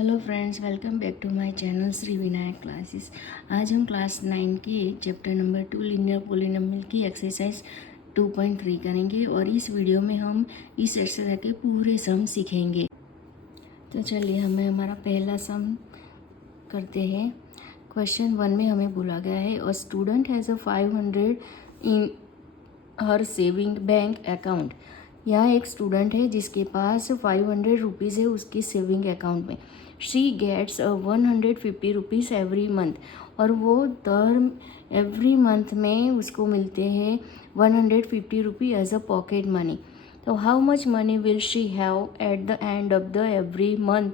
Hello friends, welcome back to my channel Shri Vinayak classes. आज हम class 9 के चैप्टर नंबर 2 लीनियर पॉलिनोमियल की exercise 2.3 करेंगे और इस वीडियो में हम इस एक्सरसाइज के पूरे सम सीखेंगे। तो चलिए हमें हमारा पहला सम करते हैं। क्वेश्चन 1 में हमें बोला गया है a student has a 500 in her saving bank account. यहाँ एक स्टूडेंट है जिसके पास 500 रुपीज़ है उसकी सेविंग अकाउंट में। She gets 150 rupees every month, और वो एवरी मंथ में उसको मिलते हैं 150 rupee as a pocket money. तो how much money will she have at the end of the every month.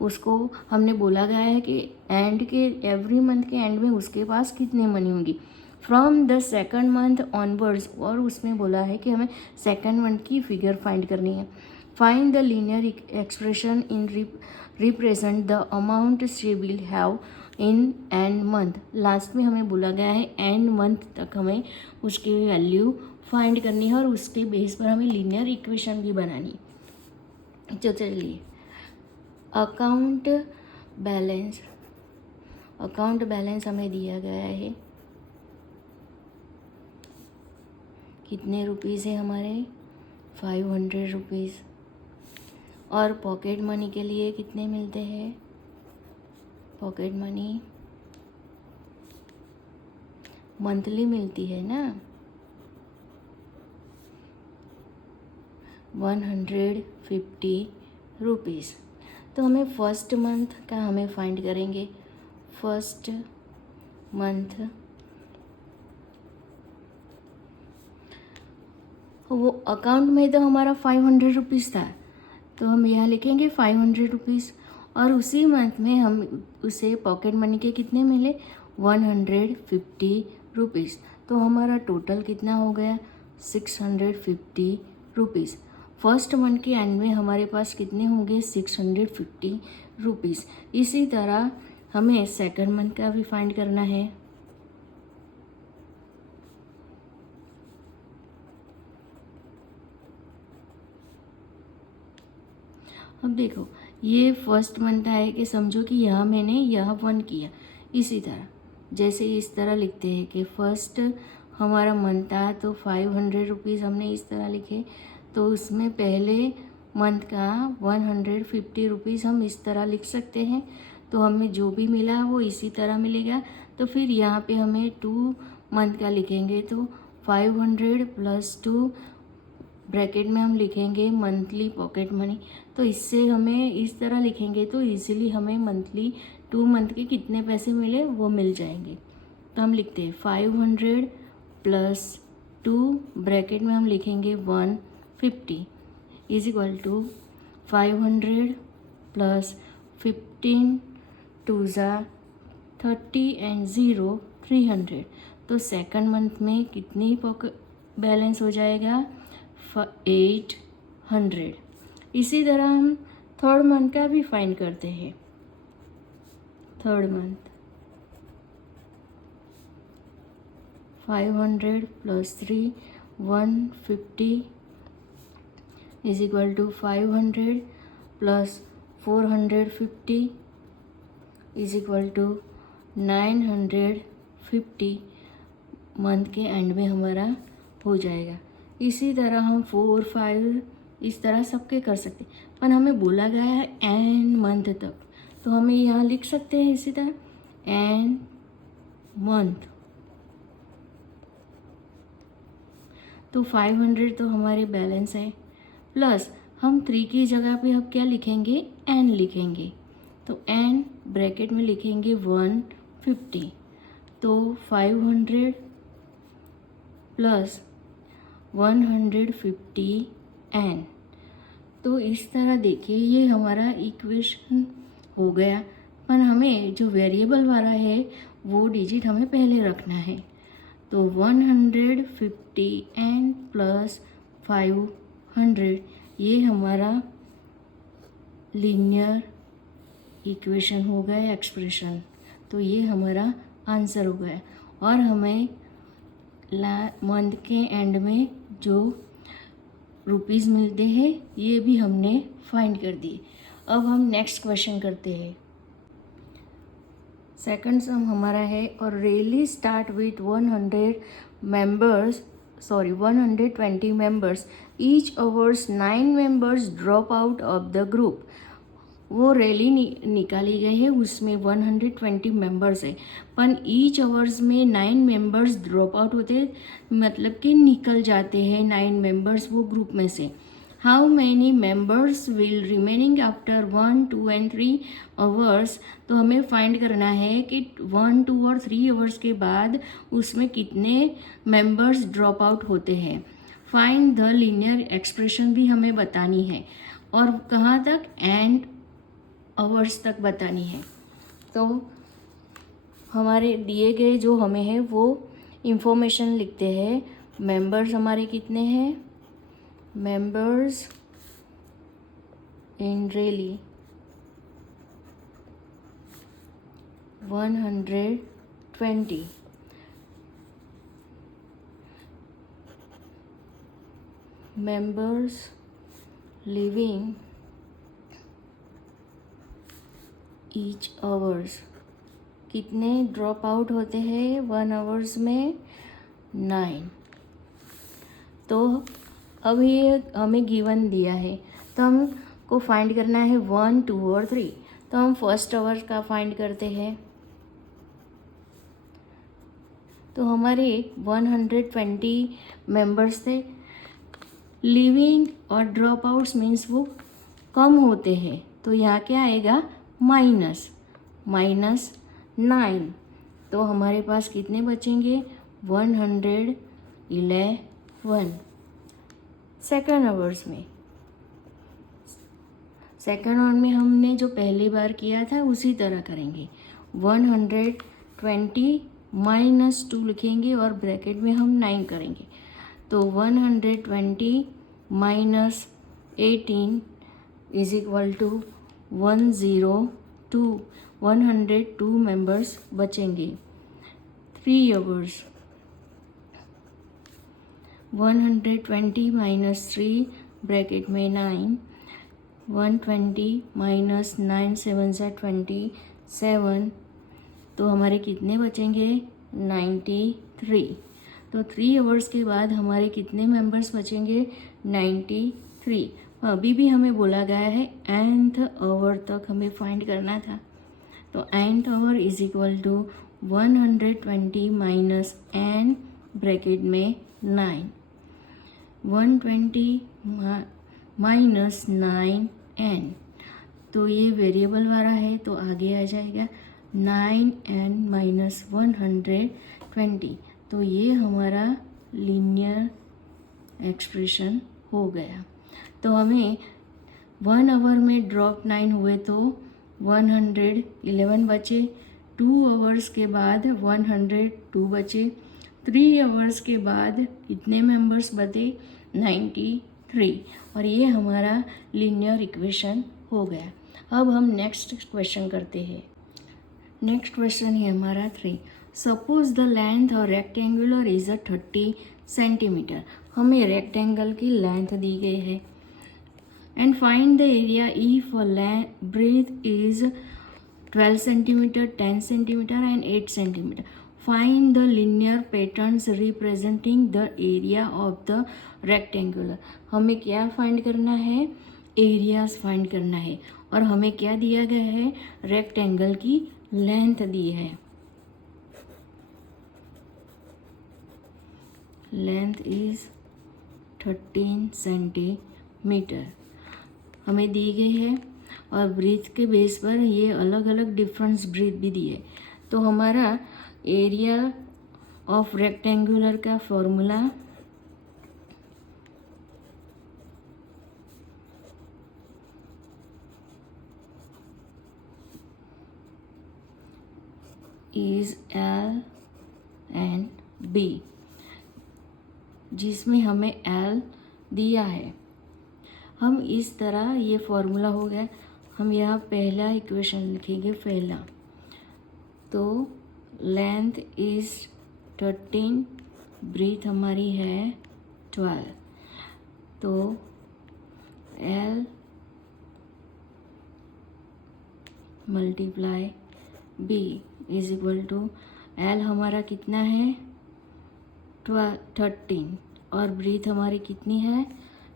उसको हमने बोला गया है कि एवरी मंथ के एंड में उसके पास कितने मनी होंगी from the second month onwards, और उसमें बोला है कि हमें सेकंड मंथ की फिगर फाइंड करनी है। Find the linear expression in represent the amount she will have in and month. Last में हमें बोला गया है एंड मंथ तक हमें उसकी वैल्यू फाइंड करनी है और उसके बेस पर हमें लीनियर इक्वेशन भी बनानी है। तो चलिए अकाउंट बैलेंस हमें दिया गया है। कितने रुपीज़ है हमारे 500 रुपीज़, और पॉकेट मनी के लिए कितने मिलते हैं। पॉकेट मनी मंथली मिलती है ना, 150 रुपीज़। तो हमें फर्स्ट मंथ का हमें फाइंड करेंगे। फर्स्ट मंथ वो अकाउंट में तो हमारा 500 रुपीज़ था, तो हम यहाँ लिखेंगे 500 रुपीज़, और उसी मंथ में हम उसे पॉकेट मनी के कितने मिले 150 रुपीज़। तो हमारा टोटल कितना हो गया 650 रुपीज़। फर्स्ट मंथ के एंड में हमारे पास कितने होंगे 650 रुपीज़। इसी तरह हमें सेकंड मंथ का भी फाइंड करना है। अब देखो ये फर्स्ट मंथ है कि समझो कि यहाँ मैंने यह 1 किया। इसी तरह जैसे इस तरह लिखते हैं कि फर्स्ट हमारा मंथ था तो 500 रुपीज़ हमने इस तरह लिखे, तो उसमें पहले मंथ का 150 रुपीज़ हम इस तरह लिख सकते हैं। तो हमें जो भी मिला वो इसी तरह मिलेगा। तो फिर यहाँ पे हमें 2 मंथ का लिखेंगे, तो 500 + 2 ब्रैकेट में हम लिखेंगे मंथली पॉकेट मनी। तो इससे हमें इस तरह लिखेंगे तो इजीली हमें मंथली 2 मंथ के कितने पैसे मिले वो मिल जाएंगे। तो हम लिखते हैं 500 + 2 ब्रैकेट में हम लिखेंगे 150 इज इक्वल टू 500 + 15 2 ज़ा 30 एंड 0 300। तो सेकंड मंथ में कितनी पॉकेट बैलेंस हो जाएगा 800। इसी तरह हम थर्ड मंथ का भी फाइंड करते हैं। Third month 500 + 3 150 is equal to 500 + 450 is equal to 950। Month के एंड में हमारा हो जाएगा। इसी तरह हम 4 5 इस तरह सबके कर सकते हैं, पर हमें बोला गया है एंड मंथ तक, तो हमें यहाँ लिख सकते हैं इसी तरह एंड मंथ। तो 500 तो हमारे बैलेंस है, प्लस हम 3 की जगह पे अब क्या लिखेंगे एन लिखेंगे। तो एन ब्रैकेट में लिखेंगे 150। तो 500 + 150 एन। तो इस तरह देखिए ये हमारा इक्वेशन हो गया, पर हमें जो वेरिएबल वाला है वो डिजिट हमें पहले रखना है। तो 150 एन + 500 ये हमारा लीनियर इक्वेशन हो गया एक्सप्रेशन। तो ये हमारा आंसर हो गया, और हमें मंथ के एंड में जो रुपीज़ मिलते हैं ये भी हमने फाइंड कर दिए। अब हम नेक्स्ट क्वेश्चन करते हैं। सेकंड सम हमारा है, और rally start with 120 members, each hours 9 members drop out of the group. वो रैली निकाली गई है, उसमें 120 मेंबर्स है, पर ईच आवर्स में 9 मेंबर्स ड्रॉप आउट होते, मतलब कि निकल जाते हैं 9 मेंबर्स वो ग्रुप में से। How many members will remaining after 1, 2 and 3 hours. तो हमें फाइंड करना है कि 1, 2 और 3 आवर्स के बाद उसमें कितने मेंबर्स ड्रॉप आउट होते हैं। फाइंड द लीनियर एक्सप्रेशन भी हमें बतानी है, और कहाँ तक, एंड आवर्स तक बतानी है। तो हमारे दिए गए जो हमें है वो इंफॉर्मेशन लिखते हैं। मेंबर्स हमारे कितने हैं, members in rally 120, members living each hours, कितने ड्रॉप आउट होते हैं 1 आवर्स में, 9। तो अब ये हमें गिवन दिया है, तो हमको फाइंड करना है 1, 2 और 3। तो हम फर्स्ट आवर का फाइंड करते हैं। तो हमारे 120 मेंबर्स थे, लिविंग और ड्रॉप आउट्स मीन्स वो कम होते हैं, तो यहाँ क्या आएगा, माइनस 9। तो हमारे पास कितने बचेंगे, 111। सेकेंड आवर्स में, सेकेंड आवर में हमने जो पहली बार किया था उसी तरह करेंगे। 120 माइनस 2 लिखेंगे और ब्रैकेट में हम 9 करेंगे। तो 120 minus 18 is equal to 102। 102 members बचेंगे। 3 आवर्स, 120 माइनस 3 ब्रैकेट में 9, 120 माइनस 9 7 से 27, तो हमारे कितने बचेंगे, 93। तो 3 आवर्स के बाद हमारे कितने मेंबर्स बचेंगे, 93। अभी भी हमें बोला गया है nth आवर तक हमें फाइंड करना था। तो nth hour is equal to 120 minus n bracket में 9, 120 माइनस 9n, तो ये वेरिएबल वाला है तो आगे आ जाएगा 9n माइनस 120। तो ये हमारा लीनियर एक्सप्रेशन हो गया। तो हमें 1 आवर में ड्रॉप 9 हुए तो 111 बचे, 2 आवर्स के बाद 102 बचे, 3 आवर्स के बाद कितने मेंबर्स बचे, 93। और ये हमारा लीनियर इक्वेशन हो गया। अब हम नेक्स्ट क्वेश्चन करते हैं। नेक्स्ट क्वेश्चन है हमारा 3। सपोज द लेंथ और रेक्टेंगुलर इज 30 सेंटीमीटर। हमें रेक्टेंगल की लेंथ दी गई है। And find the area if breadth is 12 centimetre, 10 centimetre and 8 centimetre. Find the linear patterns representing the area of the rectangular. हमें क्या फाइंड करना है, एरियाज फाइंड करना है। और हमें क्या दिया गया है, रेक्टेंगल की लेंथ दी है। लेंथ इज 13 सेंटीमीटर हमें दी गई है। और ब्रीथ के बेस पर ये अलग अलग डिफरेंस ब्रीथ भी दी है। तो हमारा एरिया ऑफ रेक्टेंगुलर का formula is L and B, जिसमें हमें L दिया है। हम इस तरह, ये फॉर्मूला हो गया। हम यहाँ पहला इक्वेशन लिखेंगे, पहला। तो लेंथ इज 13, ब्रीथ हमारी है 12, तो L multiply B is equal to L हमारा कितना है 13 और ब्रीथ हमारी कितनी है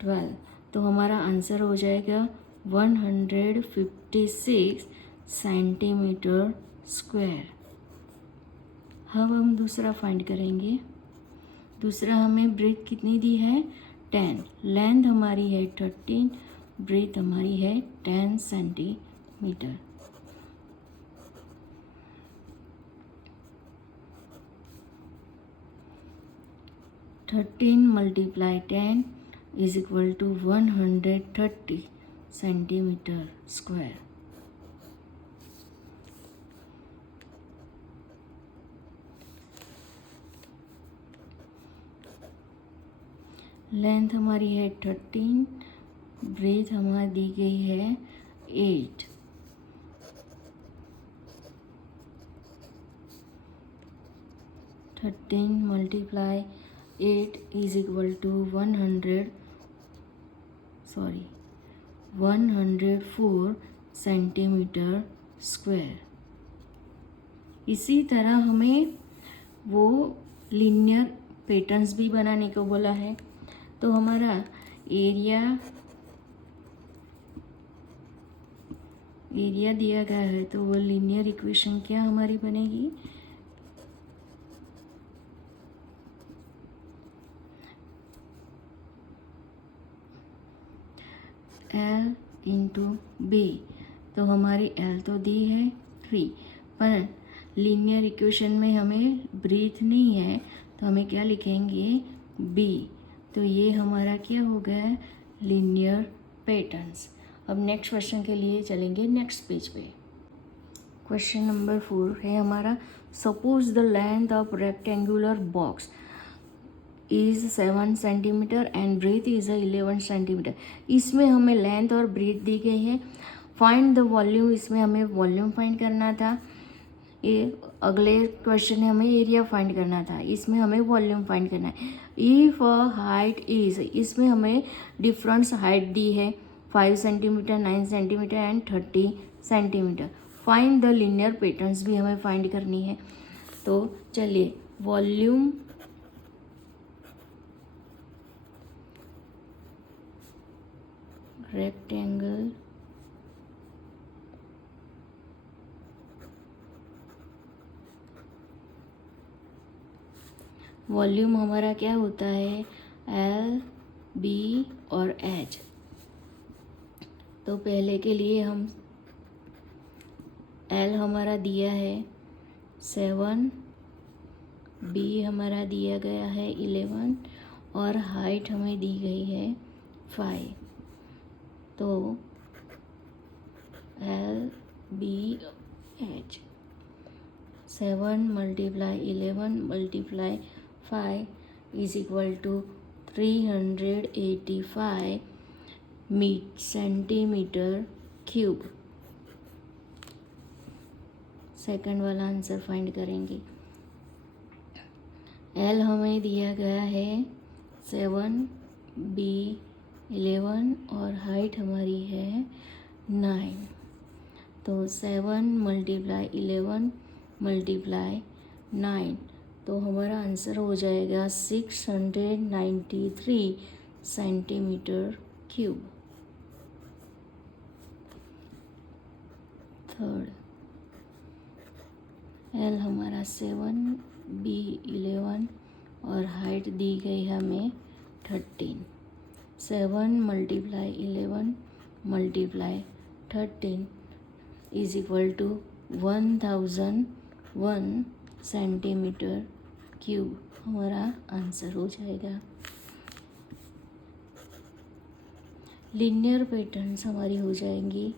12, तो हमारा आंसर हो जाएगा 156 सेंटीमीटर स्क्वायर। अब हम दूसरा फाइंड करेंगे। दूसरा हमें ब्रीथ कितनी दी है 10, लेंथ हमारी है 13, ब्रीथ हमारी है 10 centimetre. Thirteen multiply 10 is equal to 130 centimetre square. Length हमारी है 13, ब्रेथ हमारी दी गई है 8। Thirteen multiply 8 is equal to 104 centimetre square. इसी तरह हमें वो लीनियर पैटर्न्स भी बनाने को बोला है। तो हमारा एरिया दिया गया है, तो वो लीनियर इक्वेशन क्या हमारी बनेगी L इंटू बी। तो हमारी L तो दी है 3, पर लीनियर इक्वेशन में हमें ब्रीथ नहीं है, तो हमें क्या लिखेंगे B। तो ये हमारा क्या हो गया लीनियर पैटर्न्स। अब नेक्स्ट क्वेश्चन के लिए चलेंगे नेक्स्ट पेज पे। क्वेश्चन नंबर 4 है हमारा, suppose the length of rectangular box is 7 centimetre and breadth is 11 centimetre. इसमें हमें लेंथ और ब्रीथ दी गई है। फाइंड द वॉल्यूम, इसमें हमें वॉल्यूम फाइंड करना था। ये अगले क्वेश्चन में हमें एरिया फाइंड करना था, इसमें हमें वॉल्यूम फाइंड करना है। इफ हाइट इज, इसमें हमें डिफरेंस हाइट दी है 5 centimetre, 9 centimetre and 30 centimetre. Find the linear patterns भी हमें फाइंड करनी है। तो चलिए, वॉल्यूम रेक्टेंगल वॉल्यूम हमारा क्या होता है L, B और H। तो पहले के लिए हम L हमारा दिया है 7, B हमारा दिया गया है 11 और हाइट हमें दी गई है 5। तो L, B, H 7 multiply 11 multiply 5 is equal to 385 centimetre cube. Second वाला आंसर फाइंड करेंगे। L हमें दिया गया है 7, B 11 और हाइट हमारी है 9। तो 7 मल्टीप्लाई 11 मल्टीप्लाई 9, तो हमारा आंसर हो जाएगा 693 सेंटीमीटर क्यूब। थर्ड, L हमारा 7, B 11 और हाइट दी गई हमें 13। 7 multiply 11 multiply 13 is equal to 1001 centimetre cube हमारा आंसर हो जाएगा। लीनियर पैटर्न्स हमारी हो जाएंगी।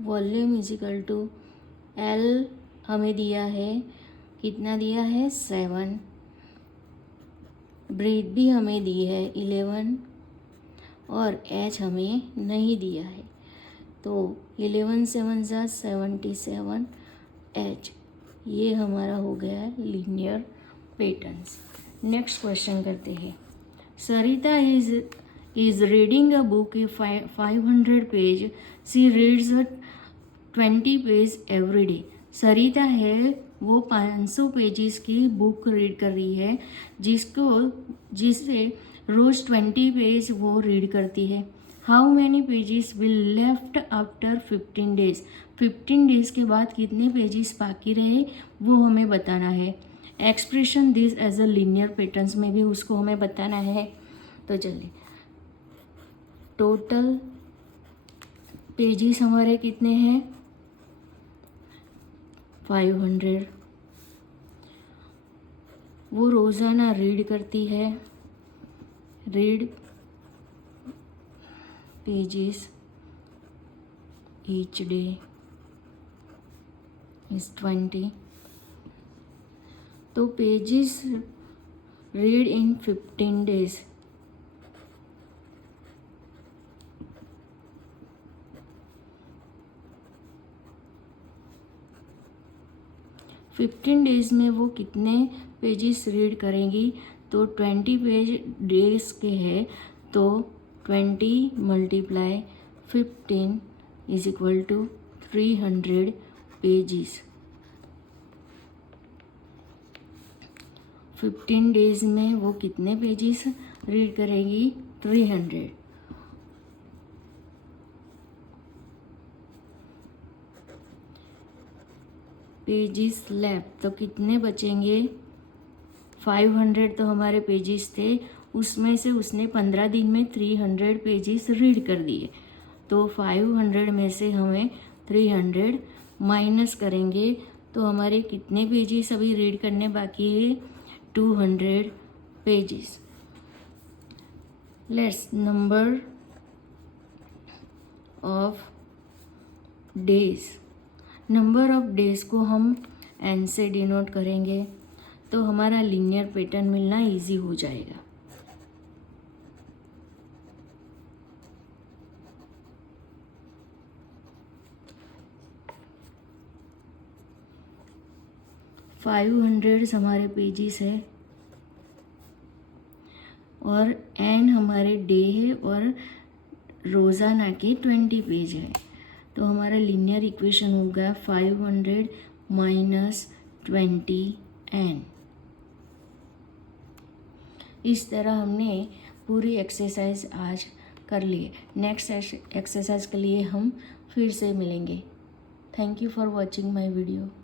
Volume is equal to L हमें दिया है, कितना दिया है 7, ब्रीथ भी हमें दी है 11 और H हमें नहीं दिया है। तो 11 7 77 H, ये हमारा हो गया लीनियर पैटर्न्स। नेक्स्ट क्वेश्चन करते हैं। सरिता is is reading a book a 500 page. She reads a 20 page every day. Sarita है वो 500 पेजेस की बुक रीड कर रही है जिससे रोज़ 20 पेज वो रीड करती है. How many pages will left after 15 days. 15 days के बाद कितने पेजेस बाकी रहे वो हमें बताना है. Expression this as a linear patterns में भी उसको हमें बताना है. तो चलिए, टोटल पेजेस हमारे कितने हैं 500. वो रोज़ाना रीड करती है. Read pages each day is 20. तो pages read in 15 days. Fifteen days में वो कितने पेजेस रीड करेंगी. तो 20 पेज डेज के हैं तो 20 × 15 is equal to 300 pages. 15 days में वो कितने पेजेस रीड करेंगी 300. पेजेस लेफ्ट तो कितने बचेंगे 500. तो हमारे पेजेस थे उसमें से उसने 15 दिन में 300 पेजेस रीड कर दिए. तो 500 में से हमें 300 माइनस करेंगे तो हमारे कितने पेजेस अभी रीड करने बाकी है 200 pages. Let's number of days. Number of days को हम एन से डिनोट करेंगे तो हमारा लीनियर पैटर्न मिलना इजी हो जाएगा. फाइव 500 हमारे पेजेस है और एन हमारे डे है और रोज़ाना के 20 पेज है. तो हमारा लीनियर इक्वेशन होगा 500 माइनस 20n. इस तरह हमने पूरी एक्सरसाइज आज कर ली. नेक्स्ट एक्सरसाइज के लिए हम फिर से मिलेंगे. Thank you for watching my video.